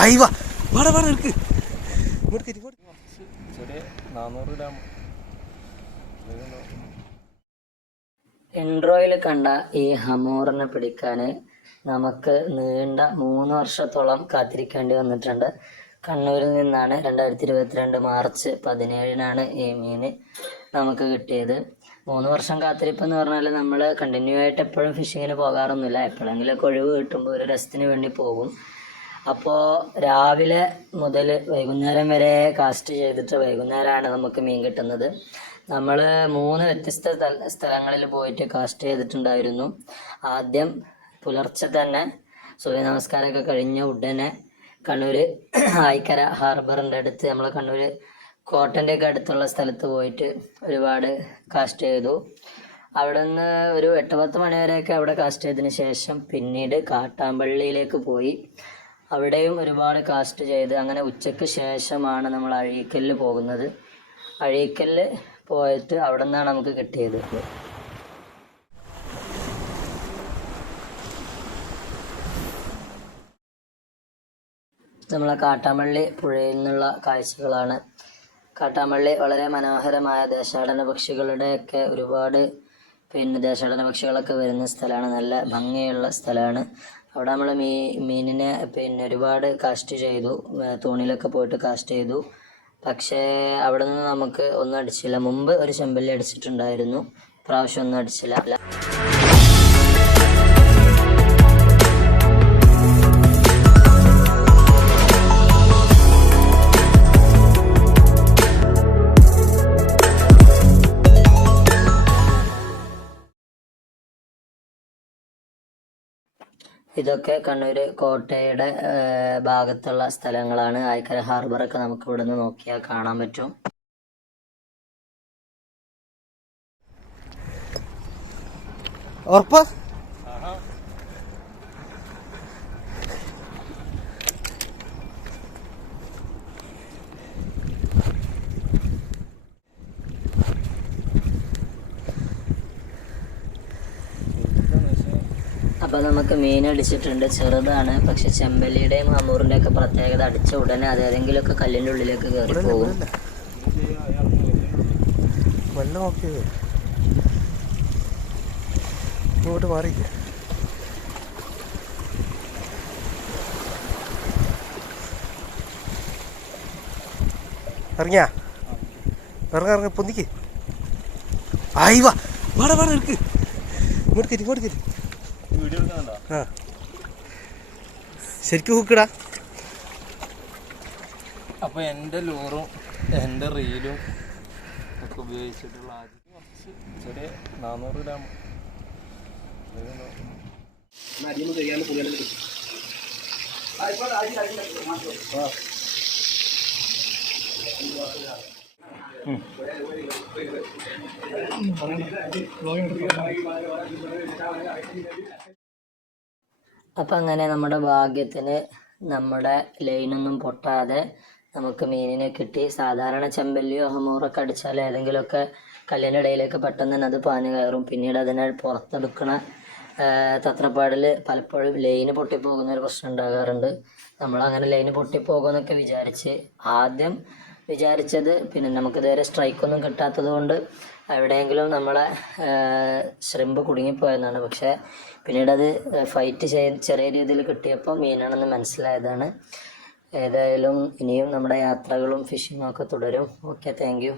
ആയി വാ. വാടാ ഗ്രാം ഇൻട്രോയിൽ കണ്ട ഈ ഹമൂറിനെ പിടിക്കാൻ നമുക്ക് നീണ്ട മൂന്ന് വർഷത്തോളം കാത്തിരിക്കേണ്ടി വന്നിട്ടുണ്ട്. കണ്ണൂരിൽ നിന്നാണ് രണ്ടായിരത്തി ഇരുപത്തിരണ്ട് മാർച്ച് പതിനേഴിനാണ് ഈ മീൻ നമുക്ക് കിട്ടിയത്. മൂന്ന് വർഷം കാത്തിരിപ്പ് എന്ന് പറഞ്ഞാൽ നമ്മൾ കണ്ടിന്യൂ ആയിട്ട് എപ്പോഴും ഫിഷിങ്ങിന് പോകാറൊന്നുമില്ല. എപ്പോഴെങ്കിലുമൊക്കെ ഒഴിവ് കിട്ടുമ്പോൾ ഒരു രസത്തിന് വേണ്ടി പോകും. അപ്പോൾ രാവിലെ മുതൽ വൈകുന്നേരം വരെ കാസ്റ്റ് ചെയ്തിട്ട് വൈകുന്നേരമാണ് നമുക്ക് മീൻ കിട്ടുന്നത്. നമ്മൾ മൂന്ന് വ്യത്യസ്ത സ്ഥലങ്ങളിൽ പോയിട്ട് കാസ്റ്റ് ചെയ്തിട്ടുണ്ടായിരുന്നു. ആദ്യം പുലർച്ചെ തന്നെ സൂര്യ നമസ്കാരമൊക്കെ കഴിഞ്ഞ ഉടനെ കണ്ണൂർ ആയിക്കര ഹാർബറിന്റെ അടുത്ത് നമ്മൾ കണ്ണൂർ കോട്ടന്റെ ഒക്കെ അടുത്തുള്ള സ്ഥലത്ത് പോയിട്ട് ഒരുപാട് കാസ്റ്റ് ചെയ്തു. അവിടെ നിന്ന് ഒരു എട്ട് പത്ത് മണി വരെയൊക്കെ അവിടെ കാസ്റ്റ് ചെയ്തതിന് ശേഷം പിന്നീട് കാട്ടാമ്പള്ളിയിലേക്ക് പോയി. അവിടെയും ഒരുപാട് കാസ്റ്റ് ചെയ്ത് അങ്ങനെ ഉച്ചയ്ക്ക് ശേഷമാണ് നമ്മൾ അഴീക്കലിൽ പോകുന്നത്. അഴീക്കലിൽ പോയിട്ട് അവിടെ നിന്നാണ് നമുക്ക് കിട്ടിയത്. നമ്മളെ കാട്ടാമ്പള്ളി പുഴയിൽ നിന്നുള്ള കാഴ്ചകളാണ് കാട്ടാമ്പള്ളി വളരെ മനോഹരമായ ദേശാടന പക്ഷികളുടെ ഒക്കെ ഒരുപാട് പിന്നെ ദേശാടന പക്ഷികളൊക്കെ വരുന്ന സ്ഥലമാണ്. നല്ല ഭംഗിയുള്ള സ്ഥലമാണ്. അവിടെ നമ്മൾ മീ മീനിനെ പിന്നെ ഒരുപാട് കാസ്റ്റ് ചെയ്തു. തോണിയിലൊക്കെ പോയിട്ട് കാസ്റ്റ് ചെയ്തു. പക്ഷേ അവിടെ നിന്ന് നമുക്ക് ഒന്നും അടിച്ചില്ല. മുമ്പ് ഒരു ചെമ്പല്ലി അടിച്ചിട്ടുണ്ടായിരുന്നു. പ്രാവശ്യം ഒന്നും അടിച്ചില്ല. ഇതൊക്കെ കണ്ണൂർ കോട്ടയുടെ ഭാഗത്തുള്ള സ്ഥലങ്ങളാണ്. ആയിക്കര ഹാർബറൊക്കെ നമുക്ക് ഇവിടെ നിന്ന് നോക്കിയാൽ കാണാൻ പറ്റും. ഉറപ്പാ? അപ്പോൾ നമുക്ക് മീൻ അടിച്ചിട്ടുണ്ട്. ചെറുതാണ്. പക്ഷെ ചെമ്പല്ലിയുടെയും ഹമൂറിന്റെ ഒക്കെ പ്രത്യേകത അടിച്ച ഉടനെ അത് ഏതെങ്കിലുമൊക്കെ കല്ലിന്റെ ഉള്ളിലേക്ക് കയറി പോകും. വെള്ളം ഇങ്ങോട്ട് മാറി. ഇറങ്ങിയാ? ഇറങ്ങ ഇറങ്ങ പൊന്തിക്ക്. ആയി വാ. വാടാ വാടാ എടുക്ക് ഇങ്ങോട്ട് കയറ്റി ഇങ്ങോട്ട് കയറ്റി. ആ. ശരിക്കും ഹുക്കിടാ. അപ്പൊ എന്റെ ലൂറും എന്റെ റീലും ഒക്കെ ഉപയോഗിച്ചിട്ടുള്ള ആദ്യം കുറച്ച് ചെറിയ നാനൂറ് ഗ്രാം അപ്പം അങ്ങനെ നമ്മുടെ ഭാഗ്യത്തിന് നമ്മുടെ ലൈനൊന്നും പൊട്ടാതെ നമുക്ക് മീനിനെ കിട്ടി. സാധാരണ ചെമ്പല്ലിയോ ഹമൂറൊക്കെ അടിച്ചാൽ ഏതെങ്കിലുമൊക്കെ കല്ലിനിടയിലേക്ക് പെട്ടെന്ന് തന്നെ അത് പാഞ്ഞു കയറും. പിന്നീട് അതിനെ പുറത്തെടുക്കണ തത്രപ്പാടിൽ പലപ്പോഴും ലൈന് പൊട്ടിപ്പോകുന്ന ഒരു പ്രശ്നം ഉണ്ടാകാറുണ്ട്. നമ്മൾ നമ്മളങ്ങനെ ലൈന് പൊട്ടിപ്പോകുമെന്നൊക്കെ വിചാരിച്ച് ആദ്യം വിചാരിച്ചത്. പിന്നെ നമുക്ക് ഇതുവരെ സ്ട്രൈക്കൊന്നും കിട്ടാത്തത് കൊണ്ട് എവിടെയെങ്കിലും നമ്മളെ ശ്രിമ്പ് കുടുങ്ങിപ്പോയെന്നാണ്. പക്ഷേ പിന്നീട് അത് ഫൈറ്റ് ചെയ്ത് ചെറിയ രീതിയിൽ കിട്ടിയപ്പോൾ മീനാണെന്ന് മനസ്സിലായതാണ്. ഏതായാലും ഇനിയും നമ്മുടെ യാത്രകളും ഫിഷിങ്ങും ഒക്കെ തുടരും. Okay thank